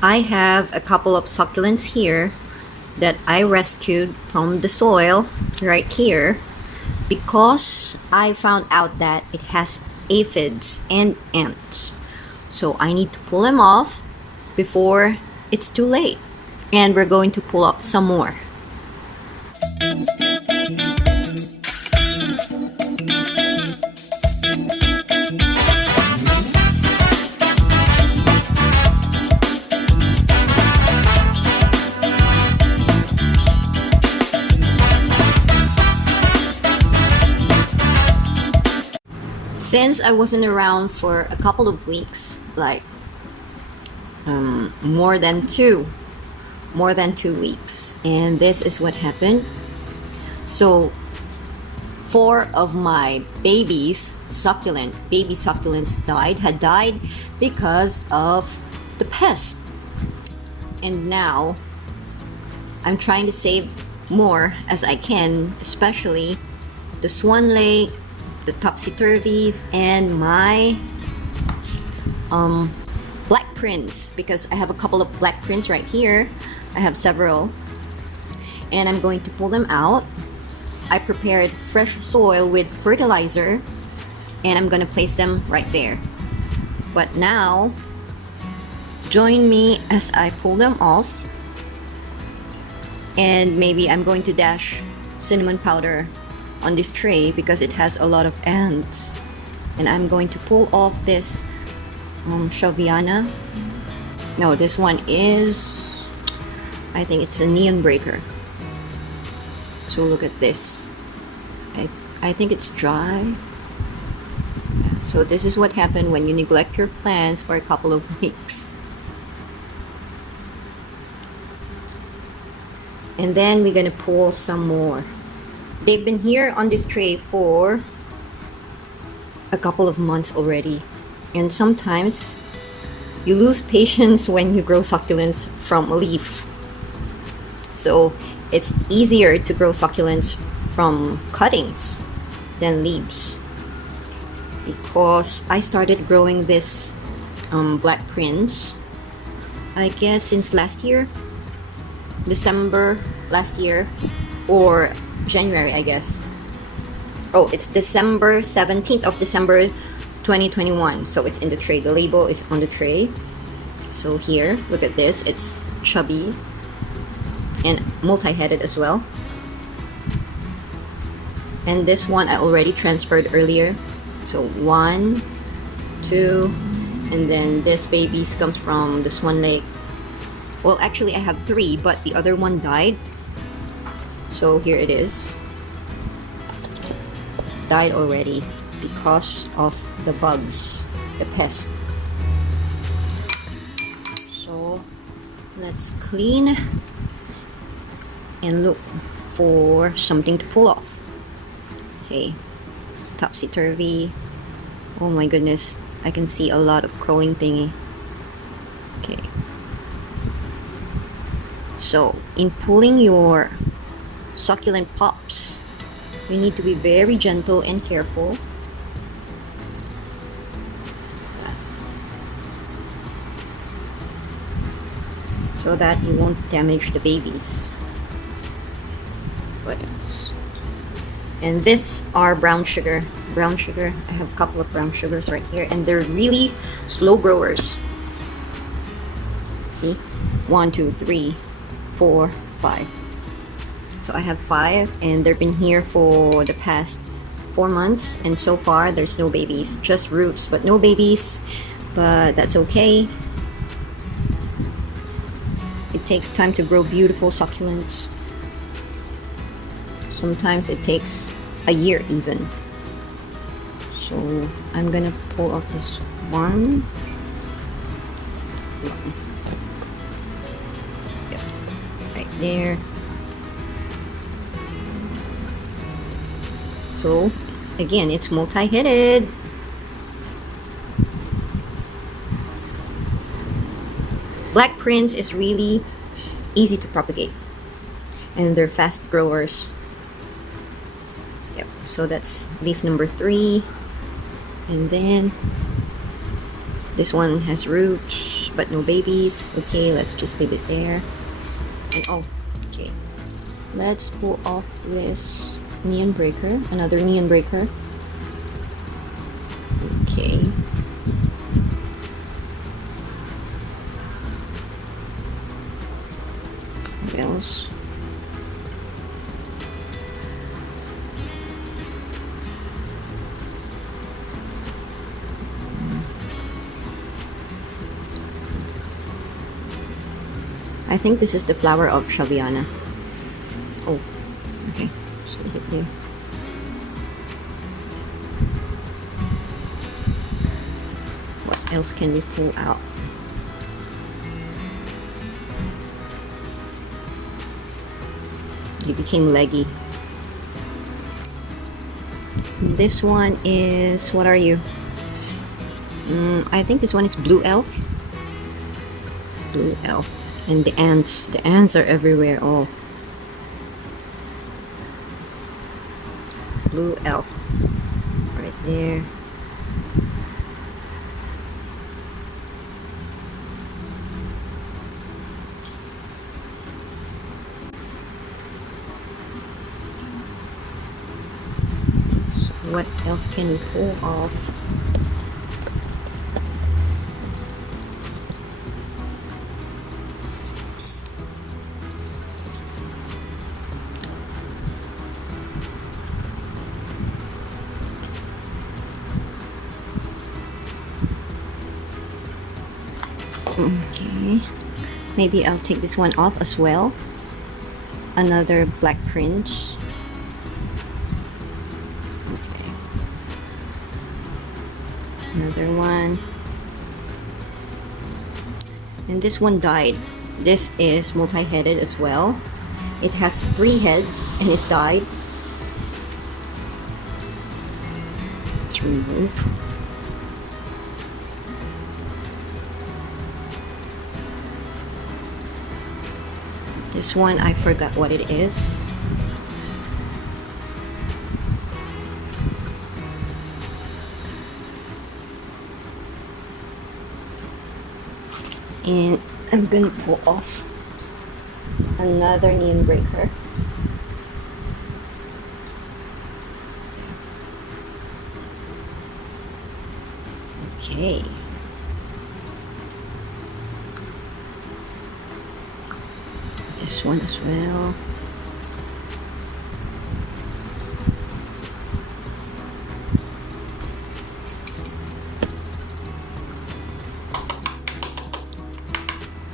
I have a couple of succulents here that I rescued from the soil right here because I found out that it has aphids and ants. So I need to pull them off before it's too late. And we're going to pull up some more. Since I wasn't around for a couple of weeks, like more than two weeks, and this is what happened. So 4 of my baby succulents had died because of the pest. And now I'm trying to save more as I can, especially the swan lake, the topsy-turvies, and my black prints, because I have a couple of black prints right here. I have several, and I'm going to pull them out. I prepared fresh soil with fertilizer, and I'm gonna place them right there. But now, join me as I pull them off, and maybe I'm going to dash cinnamon powder on this tray because it has a lot of ants. And I'm going to pull off this Shaviana. No, this one is, I think it's a neon breaker. So look at this. I think it's dry. So this is what happened when you neglect your plants for a couple of weeks. And then we're gonna pull some more. They've been here on this tray for a couple of months already. And sometimes you lose patience when you grow succulents from a leaf. So it's easier to grow succulents from cuttings than leaves. Because I started growing this black prince, I guess since last year. December last year, or January, I guess. Oh, it's December 17th of December 2021. So it's in the tray. The label is on the tray. So here, look at this. It's chubby and multi-headed as well. And this one I already transferred earlier. So 1, 2, and then this babies comes from the Swan Lake. Well, actually I have 3, but the other one died. So here it is. Died already because of the bugs, the pest. So let's clean and look for something to pull off. Okay, topsy-turvy. Oh my goodness, I can see a lot of crawling thingy. Okay. So in pulling your succulent Pupps, you need to be very gentle and careful. So that you won't damage the babies. What else? And this are brown sugar. Brown sugar. I have a couple of brown sugars right here, and they're really slow growers. See? 1, 2, 3, 4, 5. So I have 5, and they've been here for the past 4 months, and so far there's no babies, just roots but no babies, but that's okay. It takes time to grow beautiful succulents. Sometimes it takes a year even. So I'm gonna pull off this one. Yep. Right there. So again, it's multi-headed. Black Prince is really easy to propagate, and they're fast growers. Yep. So that's leaf number 3, and then this one has roots, but no babies. Okay, let's just leave it there. And oh, okay, let's pull off this neon breaker, another neon breaker. Okay. What else? I think this is the flower of Shaviana. Oh, okay. Just leave it there. What else can we pull out? You became leggy. This one is, what are you? I think this one is Blue Elf. Blue Elf. And the ants are everywhere. Oh, Blue Elf right there. So what else can we pull off? Okay, maybe I'll take this one off as well. Another black fringe. Okay, another one. And this one died. This is multi-headed as well. It has 3 heads and it died. Let's remove. This one, I forgot what it is. And I'm gonna pull off another neon breaker. Okay. This one as well.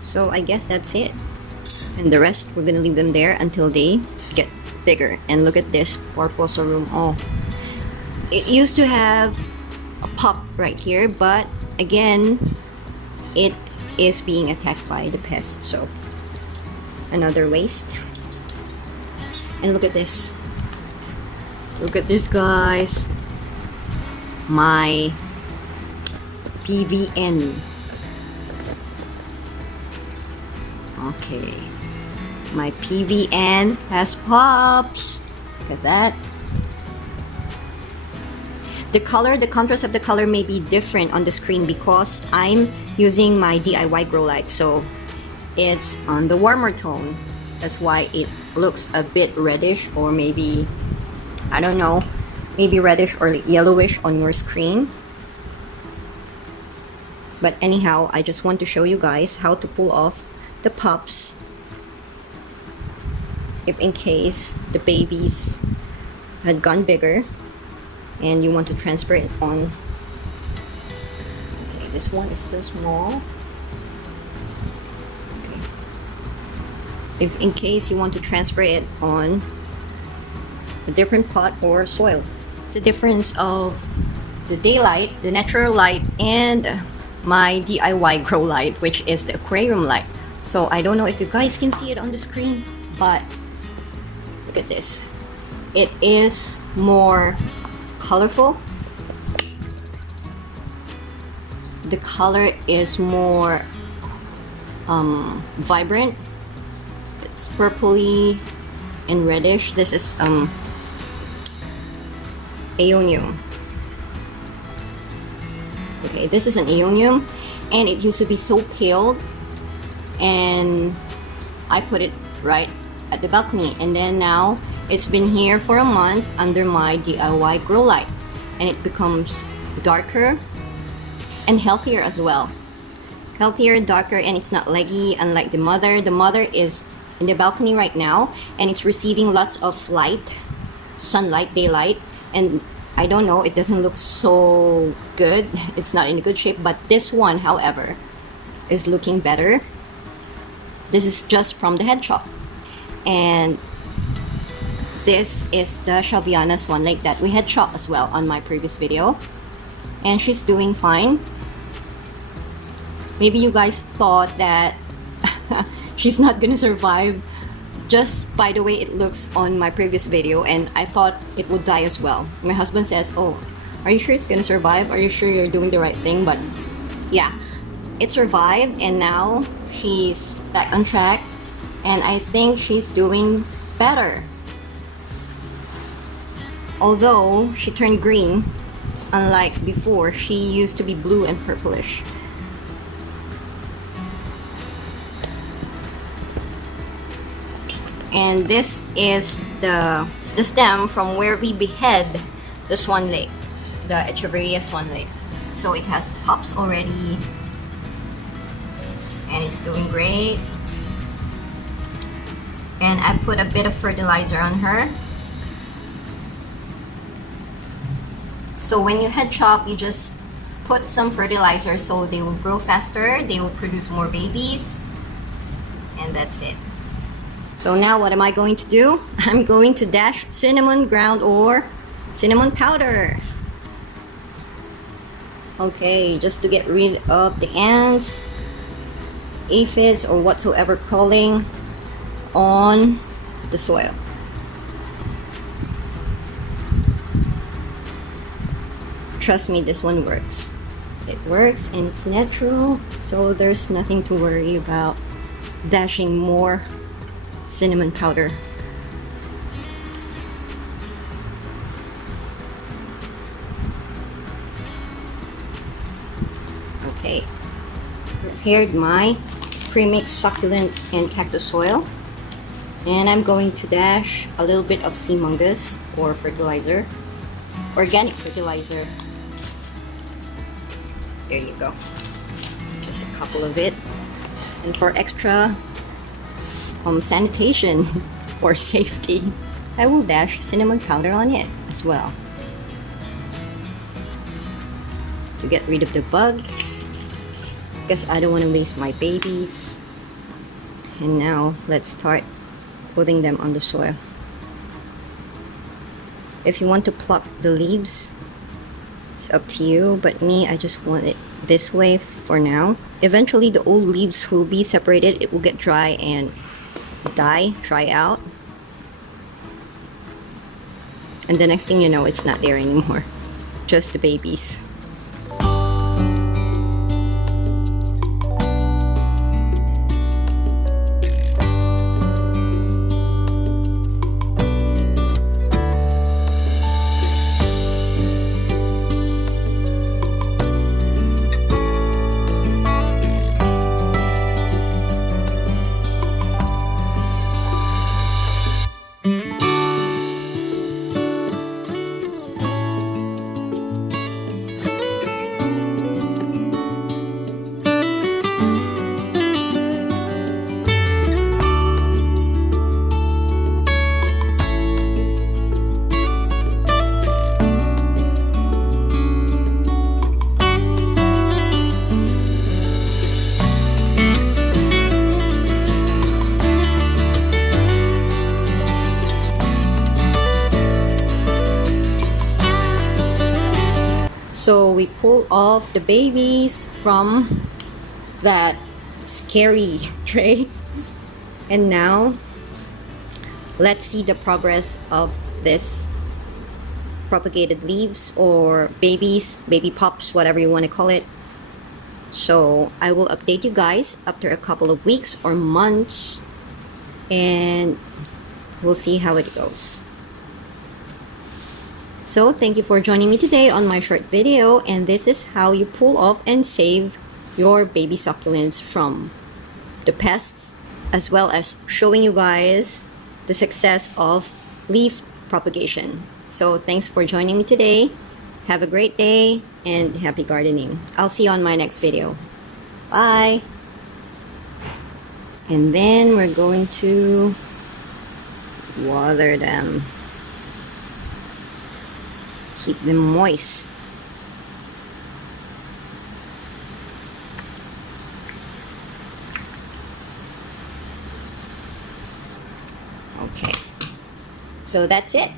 So I guess that's it. And the rest, we're gonna leave them there until they get bigger. And look at this Porpoise room. Oh, it used to have a pup right here, but again, it is being attacked by the pest. So another waste. And look at this. Look at this, guys. My PVN. Okay. My PVN has Pupps. Look at that. The color, the contrast of the color may be different on the screen because I'm using my DIY grow light. So it's on the warmer tone. That's why it looks a bit reddish, or maybe, I don't know, maybe reddish or yellowish on your screen. But anyhow, I just want to show you guys how to pull off the pups if in case the babies had gone bigger and you want to transfer it on. Okay, this one is still small. Okay. If in case you want to transfer it on a different pot or soil. It's the difference of the daylight, the natural light, and my DIY grow light, which is the aquarium light. So I don't know if you guys can see it on the screen, but look at this. It is more colorful. The color is more vibrant. It's purpley and reddish. This is aeonium. Okay, this is an aeonium, and it used to be so pale, and I put it right at the balcony, and then now it's been here for a month under my DIY grow light, and it becomes darker and healthier as well. Healthier, darker, and it's not leggy unlike the mother. The mother is in the balcony right now, and it's receiving lots of light, sunlight, daylight, and I don't know, it doesn't look so good. It's not in a good shape, but this one, however, is looking better. This is just from the head shop, and this is the Shelviana Swan Lake that we had shot as well on my previous video, and she's doing fine. Maybe you guys thought that she's not gonna survive just by the way it looks on my previous video, and I thought it would die as well. My husband says, oh, are you sure it's gonna survive? Are you sure you're doing the right thing? But yeah, it survived, and now she's back on track, and I think she's doing better. Although she turned green, unlike before, she used to be blue and purplish. And this is the stem from where we behead the Swan Lake, the Echeverria Swan Lake. So it has pups already, and it's doing great. And I put a bit of fertilizer on her. So when you head chop, you just put some fertilizer so they will grow faster, they will produce more babies, and that's it. So now what am I going to do? I'm going to dash cinnamon ground or cinnamon powder. Okay, just to get rid of the ants, aphids, or whatsoever crawling on the soil. Trust me, this one works. It works and it's natural, so there's nothing to worry about dashing more cinnamon powder. Okay, prepared my pre-mixed succulent and cactus soil, and I'm going to dash a little bit of sea mungus or fertilizer, organic fertilizer. There you go, just a couple of it, and for extra sanitation or safety, I will dash cinnamon powder on it as well to get rid of the bugs, because I don't want to waste my babies. And now let's start putting them on the soil. If you want to pluck the leaves, it's up to you, but me, I just want it this way for now. Eventually the old leaves will be separated, it will get dry and dry out, and the next thing you know, it's not there anymore, just the babies. So we pull off the babies from that scary tray, and now let's see the progress of this propagated leaves or babies, baby pups, whatever you want to call it. So I will update you guys after a couple of weeks or months, and we'll see how it goes. So thank you for joining me today on my short video, and this is how you pull off and save your baby succulents from the pests, as well as showing you guys the success of leaf propagation. So thanks for joining me today. Have a great day and happy gardening. I'll see you on my next video. Bye. And then we're going to water them. Keep them moist. Okay. So that's it.